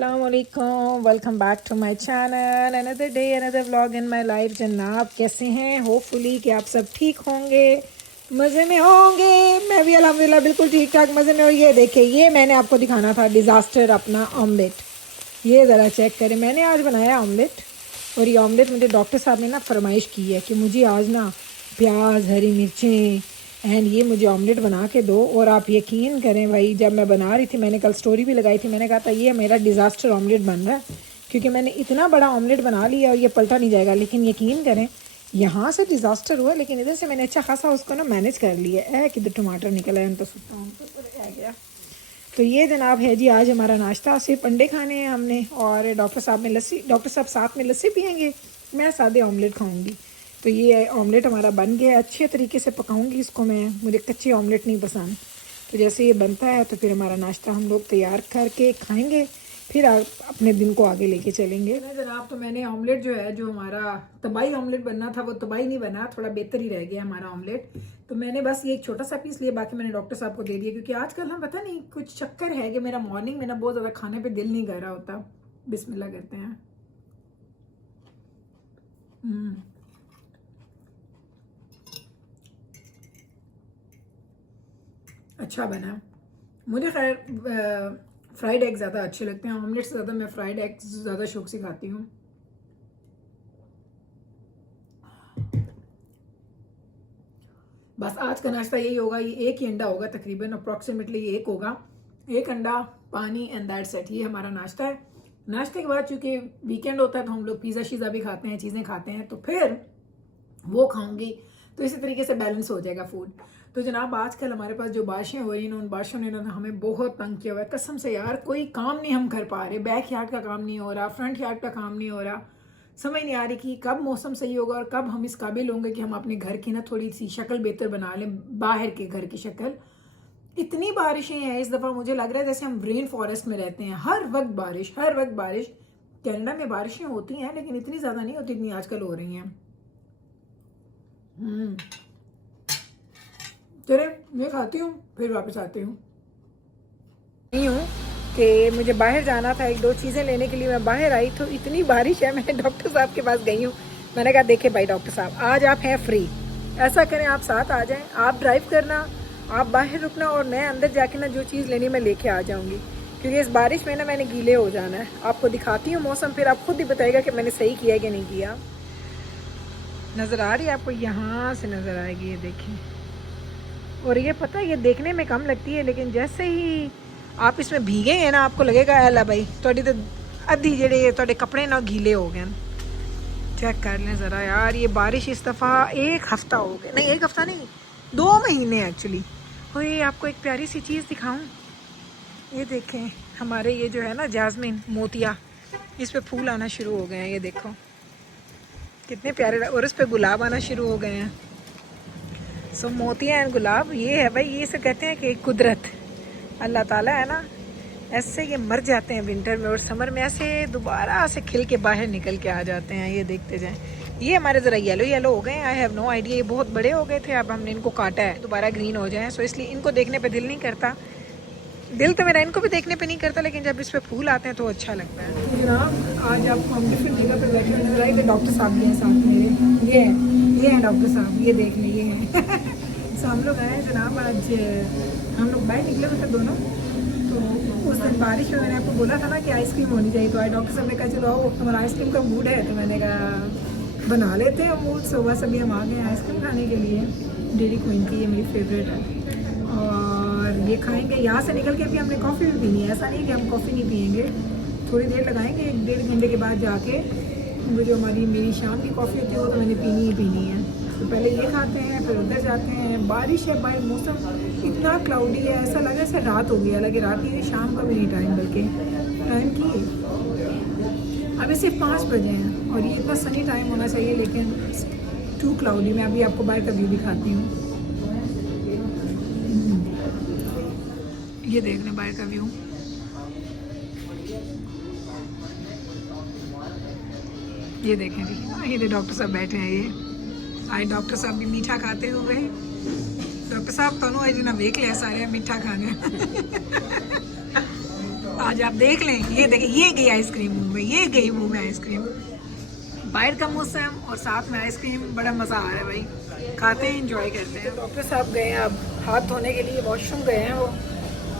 अस्सलाम वालेकुम, welcome back to my channel. Another day another vlog in my life. जनाब कैसे हैं? होपफुली कि आप सब ठीक होंगे, मज़े में होंगे। मैं भी अल्हम्दुलिल्लाह बिल्कुल ठीक ठाक मज़े में। और ये देखिए, ये मैंने आपको दिखाना था डिज़ास्टर अपना ऑमलेट। ये ज़रा चेक करें, मैंने आज बनाया ऑमलेट। और ये ऑमलेट मुझे डॉक्टर साहब ने ना फरमाइश की है कि मुझे आज ना प्याज, हरी मिर्चें एंड ये मुझे ऑमलेट बना के दो। और आप यकीन करें भाई, जब मैं बना रही थी, मैंने कल स्टोरी भी लगाई थी, मैंने कहा था ये मेरा डिज़ास्टर ऑमलेट बन रहा है, क्योंकि मैंने इतना बड़ा ऑमलेट बना लिया और ये पलटा नहीं जाएगा। लेकिन यकीन करें, यहाँ से डिज़ास्टर हुआ, लेकिन इधर से मैंने अच्छा खासा उसको ना मैनेज कर लिया है। किधर टमाटर निकल आए, तो सुनता हूँ आ गया। तो ये जनाब है जी आज हमारा नाश्ता। सिर्फ अंडे खाने हैं हमने, और डॉक्टर साहब में लस्सी, डॉक्टर साहब साथ में लस्सी पियेंगे, मैं सादे ऑमलेट खाऊंगी। तो ये ऑमलेट हमारा बन गया। अच्छे तरीके से पकाऊंगी इसको मैं, मुझे कच्चे ऑमलेट नहीं पसंद। तो जैसे ये बनता है तो फिर हमारा नाश्ता हम लोग तैयार करके खाएंगे, फिर अपने दिन को आगे लेके चलेंगे। जनाब तो मैंने ऑमलेट जो है, जो हमारा तबाही ऑमलेट बनना था वो तबाही नहीं बना, थोड़ा बेहतर ही रह गया हमारा ऑमलेट। तो मैंने बस ये एक छोटा सा पीस लिया, बाकी मैंने डॉक्टर साहब को दे दिया, क्योंकि आजकल हम पता नहीं कुछ चक्कर है कि मेरा मॉर्निंग में ना बहुत ज़्यादा खाने पे दिल नहीं कर रहा होता। बिस्मिल्लाह करते हैं। अच्छा बना। मुझे खैर फ्राइड एग ज़्यादा अच्छे लगते हैं, ऑमलेट से ज़्यादा मैं फ्राइड एग ज़्यादा शौक से खाती हूँ। बस आज का नाश्ता यही होगा, ये एक ही अंडा होगा तकरीबन, अप्रॉक्सीमेटली एक होगा, एक अंडा, पानी एंड दैट्स इट। ये हमारा नाश्ता है। नाश्ते के बाद चूँकि वीकेंड होता है तो हम लोग पिज़्ज़ा शीज़ा भी खाते हैं, चीज़ें खाते हैं, तो फिर वो खाऊंगी, तो इसी तरीके से बैलेंस हो जाएगा फूड। तो जनाब आजकल हमारे पास जो बारिशें हो रही हैं, उन बारिशों ने ना हमें बहुत तंग किया हुआ है कसम से यार। कोई काम नहीं हम कर पा रहे, बैक यार्ड का काम नहीं हो रहा, फ्रंट यार्ड का काम नहीं हो रहा। समझ नहीं आ रही कि कब मौसम सही होगा और कब हम इस काबिल होंगे कि हम अपने घर की ना थोड़ी सी शक्ल बेहतर बना लें, बाहर के घर की शक्ल। इतनी बारिशें हैं इस दफ़ा, मुझे लग रहा है जैसे हम रेन फॉरेस्ट में रहते हैं। हर वक्त बारिश, हर वक्त बारिश। कनाडा में बारिशें होती हैं लेकिन इतनी ज़्यादा नहीं होती इतनी आजकल हो रही हैं। चले मैं खाती हूँ, फिर वापस आती हूँ। नहीं हूँ कि मुझे बाहर जाना था, एक दो चीज़ें लेने के लिए मैं बाहर आई, तो इतनी बारिश है, मैं डॉक्टर साहब के पास गई हूँ। मैंने कहा देखे भाई डॉक्टर साहब, आज आप हैं फ्री, ऐसा करें आप साथ आ जाएं, आप ड्राइव करना, आप बाहर रुकना, और मैं अंदर जाके ना जो चीज़ लेनी मैं लेके आ जाऊँगी, क्योंकि इस बारिश में ना मैंने गीले हो जाना है। आपको दिखाती हूँ मौसम, फिर आप खुद ही बताइएगा कि मैंने सही किया है कि नहीं किया। नज़र आ रही है आपको? यहाँ से नज़र आएगी, ये देखें। और ये पता है, ये देखने में कम लगती है, लेकिन जैसे ही आप इसमें भीगे हैं ना, आपको लगेगा अला भाई थोड़ी तो अद्धी जेडे थोड़े कपड़े ना गीले हो गए। चेक कर लें ज़रा यार, ये बारिश इस दफ़ा एक हफ़्ता हो गया, नहीं एक हफ़्ता नहीं, 2 महीने एक्चुअली। और ये आपको एक प्यारी सी चीज़ दिखाऊं, ये देखें हमारे ये जो है ना जास्मिन मोतिया, इस पर फूल आना शुरू हो गए हैं, ये देखो कितने प्यारे, और इस पर गुलाब आना शुरू हो गए हैं। सो मोतिया एंड गुलाब, ये है भाई, ये से कहते हैं कि कुदरत, अल्लाह ताला है ना, ऐसे ये मर जाते हैं विंटर में, और समर में ऐसे दोबारा से खिल के बाहर निकल के आ जाते हैं। ये देखते जाएं, ये हमारे ज़रा येलो येलो हो गए हैं, आई हैव नो आइडिया, ये बहुत बड़े हो गए थे, अब हमने इनको काटा है दोबारा ग्रीन हो जाएं, सो इसलिए इनको देखने पे दिल नहीं करता। दिल तो मेरा इनको भी देखने पे नहीं करता, लेकिन जब इस पर फूल आते हैं तो अच्छा लगता है। जनाब आज आपको हम डिफरेंट जगह पर बैठे नजर आए, डॉक्टर साहब भी हैं साथ मेरे, ये हैं डॉक्टर साहब, ये देख लें, ये हैं। सो हम लोग आए जनाब, आज हम लोग बाहर निकले हुए थे दोनों, तो उस दिन बारिश में मैंने आपको बोला था ना कि आइसक्रीम होनी चाहिए, तो आज डॉक्टर साहब ने कहा चलो आओ हमारा आइसक्रीम का मूड है, तो मैंने कहा बना लेते हैं मूड। सुबह सभी हम आ गए आइसक्रीम खाने के लिए, डेयरी क्वीन की, ये मेरी फेवरेट है, और ये खाएंगे। यहाँ से निकल के भी हमने कॉफ़ी भी पीनी है, ऐसा नहीं कि हम कॉफ़ी नहीं पियेंगे, थोड़ी देर लगाएंगे, 1-1.5 घंटे के बाद जाके वो जो मेरी शाम की कॉफ़ी होती है वो तो मैंने पीनी ही पीनी है। तो पहले ये खाते हैं, फिर उधर जाते हैं। बारिश है, बाहर मौसम इतना क्लाउडी है, ऐसा लगा ऐसा रात हो गया, लगे रात ही, शाम का भी नहीं टाइम, बल्कि टाइम की अभी सिर्फ 5 बजे हैं, और ये इतना सनी टाइम होना चाहिए, लेकिन टू क्लाउडी। मैं अभी आपको बाहर का व्यू दिखाती हूँ, ये देख लें बाहर का व्यू, ये देखें जी, ये डॉक्टर साहब बैठे हैं, ये आज डॉक्टर साहब भी मीठा खाते हुए। डॉक्टर साहब तनु आज ना वेख लिया सारे मीठा खाने। आज आप देख लें, ये देखिए, ये गई आइसक्रीम मुंह में, ये गई मुंह में आइसक्रीम। बाहर का मौसम और साथ में आइसक्रीम, बड़ा मज़ा आ रहा है भाई। खाते हैं, एंजॉय करते हैं। डॉक्टर साहब गए हैं अब हाथ धोने के लिए, वॉशरूम गए हैं वो।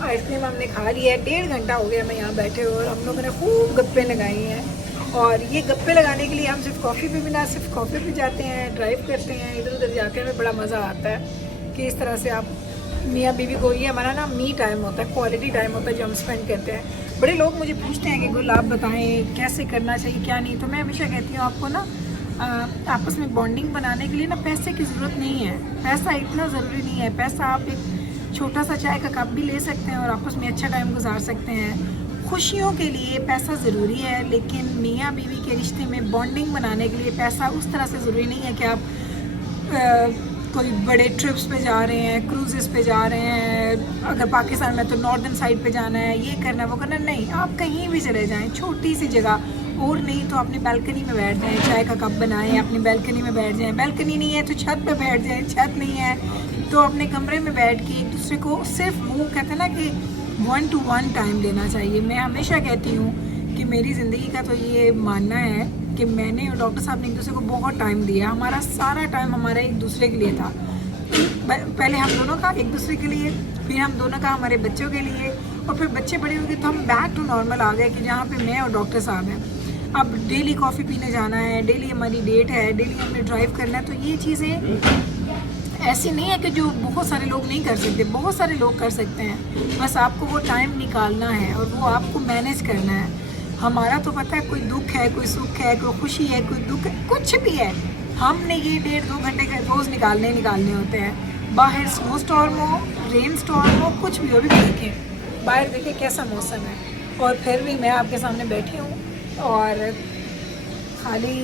आइसक्रीम हमने खा लिया है, 1.5 घंटा हो गया मैं यहाँ बैठे हुए, और हम लोगों ने खूब गप्पे लगाई हैं। और ये गप्पे लगाने के लिए हम सिर्फ कॉफ़ी पे भी ना सिर्फ कॉफ़ी पे जाते हैं, ड्राइव करते हैं, इधर उधर जाके हमें बड़ा मज़ा आता है कि इस तरह से आप मियाँ बीवी को, ये हमारा ना मी टाइम होता है, क्वालिटी टाइम होता है जो हम स्पेंड करते हैं। बड़े लोग मुझे पूछते हैं कि गुल आप बताएं कैसे करना चाहिए क्या नहीं, तो मैं हमेशा कहती हूँ आपको ना आपस में बॉन्डिंग बनाने के लिए ना पैसे की ज़रूरत नहीं है। पैसा इतना ज़रूरी नहीं है। पैसा आप एक छोटा सा चाय का कप भी ले सकते हैं और आपस में अच्छा टाइम गुजार सकते हैं। खुशियों के लिए पैसा ज़रूरी है, लेकिन मियाँ बीवी के रिश्ते में बॉन्डिंग बनाने के लिए पैसा उस तरह से ज़रूरी नहीं है कि आप कोई बड़े ट्रिप्स पे जा रहे हैं, क्रूजेस पे जा रहे हैं, अगर पाकिस्तान में तो नॉर्दर्न साइड पे जाना है, ये करना वो करना, नहीं, आप कहीं भी चले जाएं, छोटी सी जगह, और नहीं तो अपनी बालकनी में बैठ जाएं, चाय का कप बनाएं, अपनी बालकनी में बैठ जाएं। बालकनी नहीं है तो छत पे बैठ जाएं, छत नहीं है तो अपने कमरे में बैठ के एक दूसरे को सिर्फ वो कहते हैं ना कि 1 to 1 टाइम देना चाहिए। मैं हमेशा कहती हूँ कि मेरी ज़िंदगी का तो ये मानना है कि मैंने और डॉक्टर साहब ने एक दूसरे को बहुत टाइम दिया। हमारा सारा टाइम हमारा एक दूसरे के लिए था। पहले हम दोनों का एक दूसरे के लिए, फिर हम दोनों का हमारे बच्चों के लिए, और फिर बच्चे बड़े हो गए तो हम बैक टू नॉर्मल आ गए कि जहाँ पे मैं और डॉक्टर साहब हैं। अब डेली कॉफ़ी पीने जाना है, डेली हमारी डेट है, डेली हमने ड्राइव करना है। तो ये चीज़ें ऐसी नहीं है कि जो बहुत सारे लोग नहीं कर सकते, बहुत सारे लोग कर सकते हैं। बस आपको वो टाइम निकालना है और वो आपको मैनेज करना है। हमारा तो पता है, कोई दुख है, कोई सुख है, कोई खुशी है, कोई दुख है, कुछ भी है, हमने ये 1.5-2 घंटे के रोज़ निकालने होते हैं। बाहर स्नो स्टॉर्म हो, रेन स्टॉर्म हो, कुछ भी हो, भी देखें बाहर, देखें कैसा मौसम है, और फिर भी मैं आपके सामने बैठी हूँ और खाली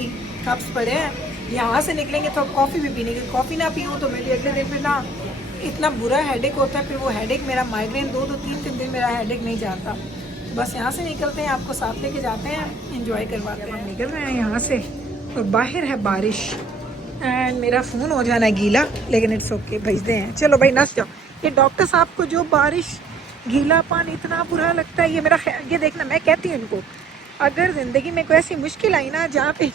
कप्स पड़े हैं। यहाँ से निकलेंगे तो कॉफ़ी भी पीने की, कॉफ़ी ना पीऊँ तो मेरे अगले दिन फिर ना इतना बुरा हेडेक होता है, फिर वो हेडेक मेरा माइग्रेन 2-3 दिन मेरा हेडेक नहीं जाता। बस यहाँ से निकलते हैं, आपको साथ लेके जाते हैं, एंजॉय करवाते हैं। निकल रहे हैं यहाँ से और बाहर है बारिश, एंड मेरा फ़ोन हो जाना है गीला, लेकिन इट्स ओके, भेजते हैं। चलो भाई नस जाओ। ये डॉक्टर साहब को जो बारिश, गीलापन इतना बुरा लगता है, ये मेरा ये देखना, मैं कहती हूँ इनको, अगर ज़िंदगी में कोई ऐसी मुश्किल आई ना जहाँ पे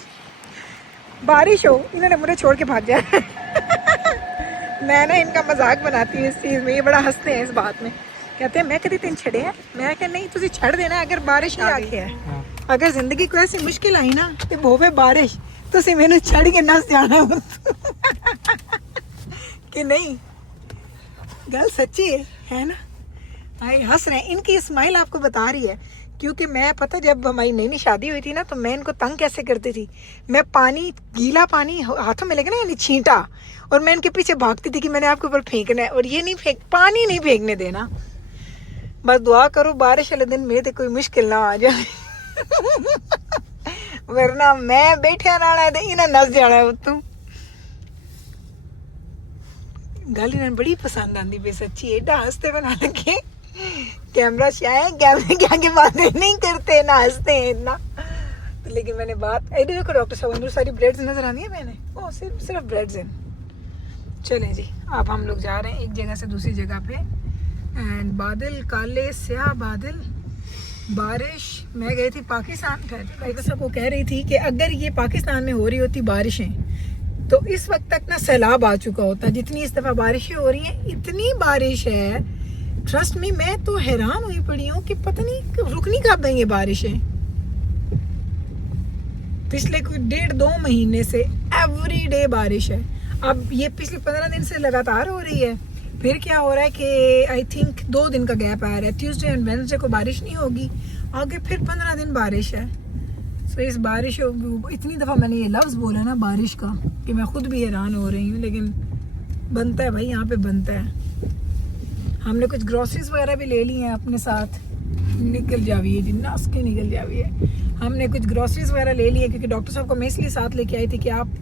बारिश हो, इन्होंने मुझे छोड़ के भाग जाए। मैं ना इनका मजाक बनाती हूँ इस चीज़ में, ये बड़ा हंसते हैं इस बात में। कहते हैं मैं कभी तीन छड़े हैं, मैं क्या नहीं, तुझे छड़ देना अगर बारिश आ गई है। अगर जिंदगी को ऐसी मुश्किल आई ना कि होवे बारिश, तो मैंने छड़ के नस जाना कि नहीं। गल सच्ची है ना। भाई हंस रहे हैं, इनकी स्माइल आपको बता रही है, क्योंकि मैं पता जब हमारी नई नई शादी हुई थी ना, तो मैं इनको तंग कैसे करती थी। मैं पानी, गीला पानी हाथों में लेके ना, यानी छींटा, और मैं इनके पीछे भागती थी कि मैंने आपके ऊपर फेंकना है, और ये नहीं पानी नहीं फेंकने देना। बस दुआ करो बारिश वाले दिन मेरे तो कोई मुश्किल ना आ जाए। वरना मैं बैठे रहना है, इन्हें नस जाना है। तू गल इन्हें बड़ी पसंद आती पे सच्ची, एडा हंसते बना लगे। कैमरा शायद कैमरे के आगे बातें नहीं करते ना, हंसते हैं इतना। तो लेकिन मैंने बात, ऐसे देखो डॉक्टर साहब, अंदर सारी ब्रेड्स नजर आनी है मैंने, ओ सिर्फ ब्रेड्स हैं। चलें जी, अब हम लोग जा रहे हैं एक जगह से दूसरी जगह पे, एंड बादल काले स्याह बादल, बारिश। मैं गई थी पाकिस्तान, डॉक्टर साहब को कह रही थी कि अगर ये पाकिस्तान में हो रही होती बारिशें, तो इस वक्त तक ना सैलाब आ चुका होता। जितनी इस दफ़ा बारिशें हो रही हैं, इतनी बारिश है, ट्रस्ट मी, मैं तो हैरान हुई पड़ी हूँ कि पता नहीं रुकनी कब है ये बारिशें। पिछले कुछ 1.5-2 महीने से एवरी डे बारिश है। अब ये पिछले 15 दिन से लगातार हो रही है। फिर क्या हो रहा है कि आई थिंक 2 दिन का गैप आ रहा है, ट्यूसडे एंड वेडनेसडे को बारिश नहीं होगी, आगे फिर 15 दिन बारिश है। सो इस बारिश, इतनी दफ़ा मैंने ये लफ्ज़ बोला ना बारिश का कि मैं खुद भी हैरान हो रही हूँ, लेकिन बनता है भाई, यहाँ पे बनता है। हमने कुछ ग्रोसरीज वगैरह भी ले ली हैं अपने साथ, निकल जावी है जिन्ना उसके निकल जावी है। हमने कुछ ग्रोसरीज वगैरह ले ली है, क्योंकि डॉक्टर साहब को मैं इसलिए साथ लेके आई थी कि आप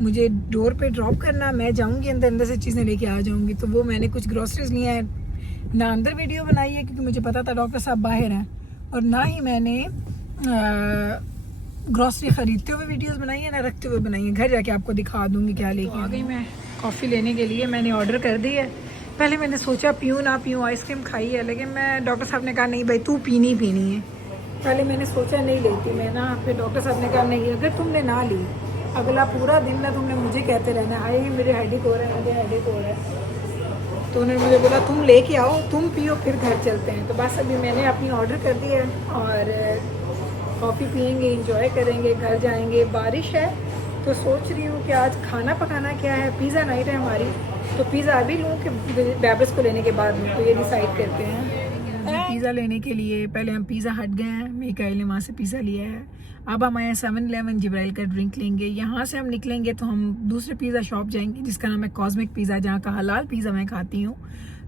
मुझे डोर पे ड्रॉप करना, मैं जाऊंगी अंदर से चीज़ें लेके आ जाऊंगी। तो वो मैंने कुछ ग्रोसरीज ली हैं, ना अंदर वीडियो बनाई है क्योंकि मुझे पता था डॉक्टर साहब बाहर हैं, और ना ही मैंने ग्रोसरी ख़रीदते हुए वीडियोस बनाई है, ना रखते हुए बनाई है। घर जाके आपको दिखा दूंगी क्या लेके आ गई मैं। कॉफ़ी लेने के लिए मैंने ऑर्डर कर दी है, पहले मैंने सोचा पीऊँ ना पीऊँ, आइसक्रीम खाई है, लेकिन मैं डॉक्टर साहब ने कहा नहीं भाई तू पीनी है। पहले मैंने सोचा नहीं लेती मैं ना, फिर डॉक्टर साहब ने कहा नहीं, अगर तुमने ना ली अगला पूरा दिन ना तुमने मुझे कहते रहना आए मेरे हेडेक हो रहा है, मुझे हेडेक हो रहा है। तो उन्होंने मुझे बोला तुम लेके आओ, तुम पियो, फिर घर चलते हैं। तो बस अभी मैंने अपनी ऑर्डर कर दी है और कॉफ़ी पियेंगे, इंजॉय करेंगे, घर जाएंगे। बारिश है तो सोच रही हूँ कि आज खाना पकाना क्या है। पिज़्ज़ा नाइट है हमारी, तो पिज़्ज़ा अभी लूँ कि बेबस को लेने के बाद में, तो ये डिसाइड करते हैं। पिज़्ज़ा लेने के लिए पहले हम पिज़्ज़ा हट गए हैं, मिकाइल ने वहाँ से पिज़्ज़ा लिया है। अब हम आए 7-Eleven, जिब्राइल का ड्रिंक लेंगे। यहाँ से हम निकलेंगे तो हम दूसरे पिज़्ज़ा शॉप जाएंगे जिसका नाम है कॉस्मिक पिज़्ज़ा, जहाँ का हलाल पिज़्ज़ा मैं खाती हूँ।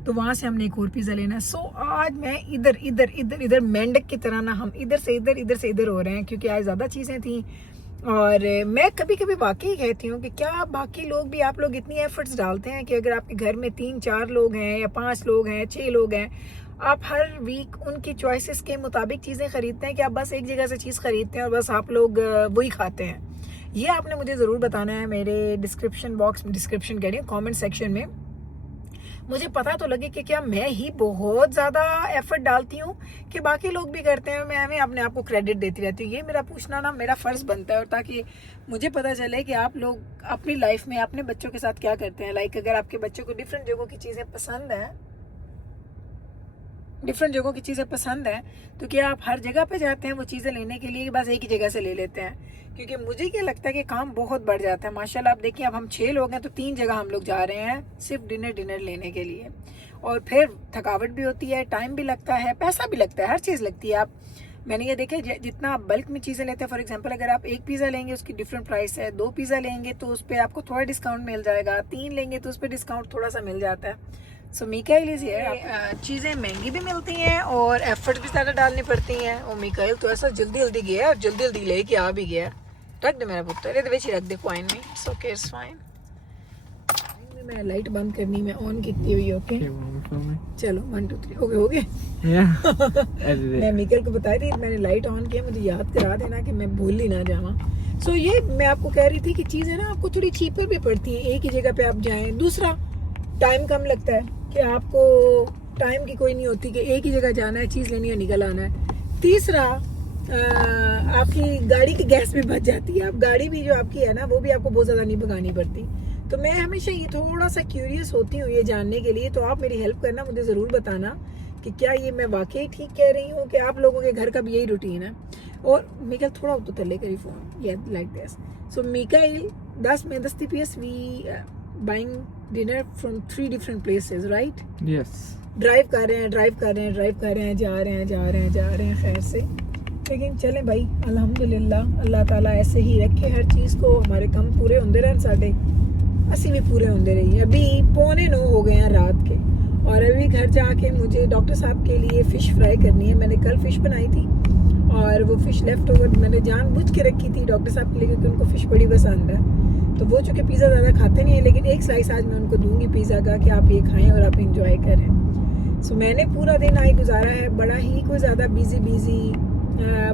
तो वहाँ से हमने एक और पिज़्ज़ा लेना है। सो आज मैं इधर इधर इधर इधर मेंढक की तरह ना, हम इधर से इधर हो रहे हैं क्योंकि आज ज़्यादा चीज़ें थी। और मैं कभी कभी वाकई कहती हूँ कि क्या बाकी लोग भी, आप लोग इतनी एफर्ट्स डालते हैं कि अगर आपके घर में 3-4 लोग हैं या 5 लोग हैं, 6 लोग हैं, आप हर वीक उनकी चॉइसेस के मुताबिक चीज़ें खरीदते हैं कि आप बस एक जगह से चीज़ खरीदते हैं और बस आप लोग वही खाते हैं? ये आपने मुझे ज़रूर बताना है मेरे डिस्क्रिप्शन कह रही हूँ, कॉमेंट सेक्शन में। मुझे पता तो लगे कि क्या मैं ही बहुत ज़्यादा एफर्ट डालती हूँ कि बाकी लोग भी करते हैं, मैं अपने आप को क्रेडिट देती रहती हूँ। ये मेरा पूछना ना मेरा फ़र्ज़ बनता है, और ताकि मुझे पता चले कि आप लोग अपनी लाइफ में अपने बच्चों के साथ क्या करते हैं। लाइक अगर आपके बच्चों को डिफरेंट जगहों की चीज़ें पसंद हैं तो क्या आप हर जगह पे जाते हैं वो चीज़ें लेने के लिए, बस एक ही जगह से ले लेते हैं? क्योंकि मुझे क्या लगता है कि काम बहुत बढ़ जाता है। माशाल्लाह आप देखिए, अब हम 6 लोग हैं तो 3 जगह हम लोग जा रहे हैं सिर्फ डिनर लेने के लिए। और फिर थकावट भी होती है, टाइम भी लगता है, पैसा भी लगता है, हर चीज़ लगती है। मैंने ये देखा जितना आप बल्क में चीज़ें लेते हैं, फॉर एग्जांपल अगर आप एक पिज़्ज़ा लेंगे उसकी डिफरेंट प्राइस है, 2 पिज़्ज़ा लेंगे तो उस पर आपको थोड़ा डिस्काउंट मिल जाएगा, 3 लेंगे तो उस पर डिस्काउंट थोड़ा सा मिल जाता है। सो मिकाइल इज हियर। चीज़ें महंगी भी मिलती हैं और एफर्ट भी ज़्यादा डालनी पड़ती हैं। और मिकाइल तो ऐसा जल्दी गया और जल्दी लेके आ भी गया। रख दे मेरा पुत्र, ये बेची रख दे कॉइन में, इट्स ओके, इट्स फाइन। मैं लाइट बंद करनी, मैं ऑन की हुई। ओके चलो 1 2 3 हो गए मैं मिकाइल को बता रही मैंने लाइट ऑन किया, मुझे याद करा देना कि मैं भूल ही ना जावा। सो ये मैं आपको कह रही थी कि चीज़ें ना आपको थोड़ी चीपर भी पड़ती हैं, एक ही जगह पे आप जाएं। दूसरा, टाइम कम लगता है कि आपको टाइम की कोई नहीं होती कि एक ही जगह जाना है, चीज़ लेनी है, निकल आना है। तीसरा, आपकी गाड़ी की गैस भी बच जाती है। आप गाड़ी भी जो आपकी है ना वो भी आपको बहुत ज़्यादा नहीं भगानी पड़ती। तो मैं हमेशा ये थोड़ा सा क्यूरियस होती हूँ ये जानने के लिए। तो आप मेरी हेल्प करना, मुझे ज़रूर बताना कि क्या ये मैं वाकई ठीक कह रही हूँ कि आप लोगों के घर का भी यही रूटीन है। और मिकाइल थोड़ा तो तले करी फ़ोन, ये like this. So Mikail 10 TPS we buying dinner from 3 different places, right? Yes. Drive कर रहे हैं, जा रहे हैं खैर से। लेकिन चलें भाई, अल्हम्दुलिल्लाह, अल्लाह ताला ऐसे ही रखे हर चीज़ को, हमारे कम पूरे होंदे रहन, साडे असी भी पूरे होंदे रही। अभी 8:45 हो गए हैं रात के, और अभी घर जाके मुझे डॉक्टर साहब के लिए फ़िश फ्राई करनी है। मैंने कल फ़िश बनाई थी और वो फ़िश लेफ्ट ओवर मैंने जानबूझ के रखी थी डॉक्टर साहब के लिए, क्योंकि उनको फ़िश बड़ी पसंद है। तो वो चूँकि पिज़्ज़ा ज़्यादा खाते नहीं है, लेकिन एक स्लाइस आज मैं उनको दूंगी पिज़्ज़ा का कि आप ये खाएं और आप इंजॉय करें। सो मैंने पूरा दिन आज गुजारा है बड़ा ही कोई ज़्यादा बिजी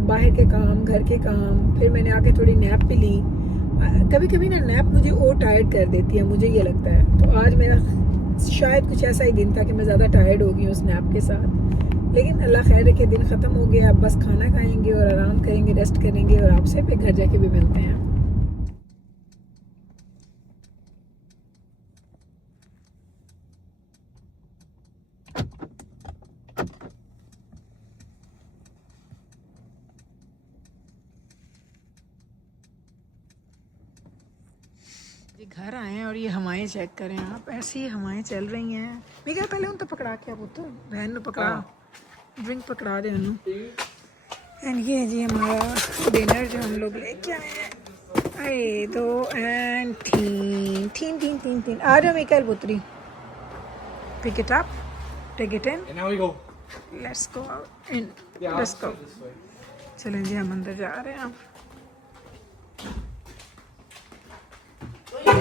बाहर के काम, घर के काम, फिर मैंने आके थोड़ी नैप भी ली। कभी कभी ना नैप मुझे और टायर्ड कर देती है, मुझे ये लगता है। तो आज मेरा शायद कुछ ऐसा ही दिन था कि मैं ज़्यादा टायर्ड हो गई हूँ उस नैप के साथ। लेकिन अल्लाह खैर रखे, दिन ख़त्म हो गया, अब बस खाना खाएंगे और आराम करेंगे, रेस्ट करेंगे, और आपसे फिर घर जाके भी मिलते हैं। घर आए हैं और ये हवाएं चेक करें आप, ऐसी हवाएं चल रही हैं। मैं पहले उन तो पकड़ा के पुत्र बहन ने पकड़ा, ड्रिंक पकड़ा दे उन्होंने। एंड ये जी हमारा डिनर जो हम लोग लेके आए हैं। अरे 2 एंड 3 आ जाओ मिकाइल पुत्री, pick it up, take it in, let's go out in, let's go. चलें जी, हम अंदर जा रहे हैं।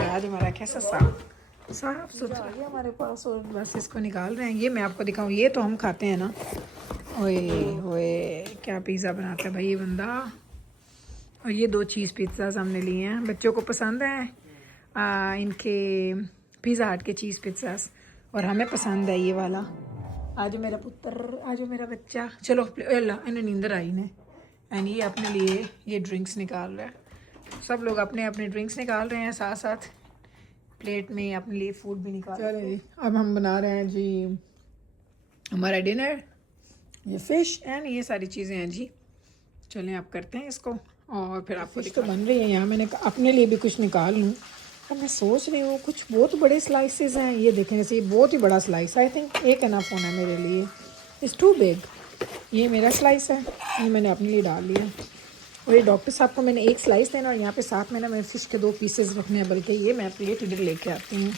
आज हमारा कैसा साफ सुथरा गया हमारे पास, और बस इसको निकाल रहे हैं। ये मैं आपको दिखाऊं, ये तो हम खाते हैं ना। ओए ओए क्या पिज़्ज़ा बनाता है भाई ये बंदा। और ये 2 चीज़ पिज़्ज़ा हमने लिए हैं, बच्चों को पसंद है इनके पिज़्ज़ा हट के चीज़ पिज़्ज़ास। और हमें पसंद है ये वाला। आज मेरा पुत्र, आज मेरा बच्चा, चलो अल्लाह इन्हें नींदर आई ने। एंड ये अपने लिए ये ड्रिंक्स निकाल रहा है। सब लोग अपने अपने ड्रिंक्स निकाल रहे हैं, साथ साथ प्लेट में अपने लिए फूड भी निकाल रहे हैं। अब हम बना रहे हैं जी हमारा डिनर, ये फ़िश एंड ये सारी चीज़ें हैं जी। चलें आप करते हैं इसको और फिर आपको तो बन रही है। यहाँ मैंने अपने लिए भी कुछ निकाल लूँ। अब मैं सोच रही हूँ कुछ बहुत बड़े स्लाइसेस हैं, ये देखें जैसे ये बहुत ही बड़ा स्लाइस है। आई थिंक एक एनफ होना है मेरे लिए, इट्स टू बिग। ये मेरा स्लाइस है, ये मैंने अपने लिए डाल लिया। और ये डॉक्टर साहब को मैंने एक स्लाइस देना और यहाँ पे साथ में ना मैं फ़िश के 2 पीसेस रखने हैं, बल्कि ये मैं प्लेट इधर लेके आती हूँ।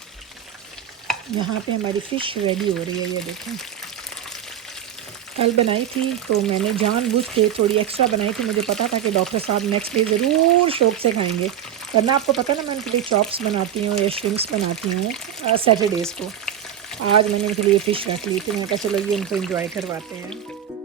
यहाँ पे हमारी फ़िश रेडी हो रही है, ये देखें। कल बनाई थी तो मैंने जानबूझ के थोड़ी एक्स्ट्रा बनाई थी, मुझे पता था कि डॉक्टर साहब नेक्स्ट डे ज़रूर शौक से खाएंगे। वरना आपको पता ना मैं उनके लिए चॉप्स बनाती हूँ या श्रिम्प्स बनाती हूँ सैटरडेज़ को। आज मैंने उनके लिए फ़िश रख ली थी, मैंने कहा चलो ये उनको एंजॉय करवाते हैं।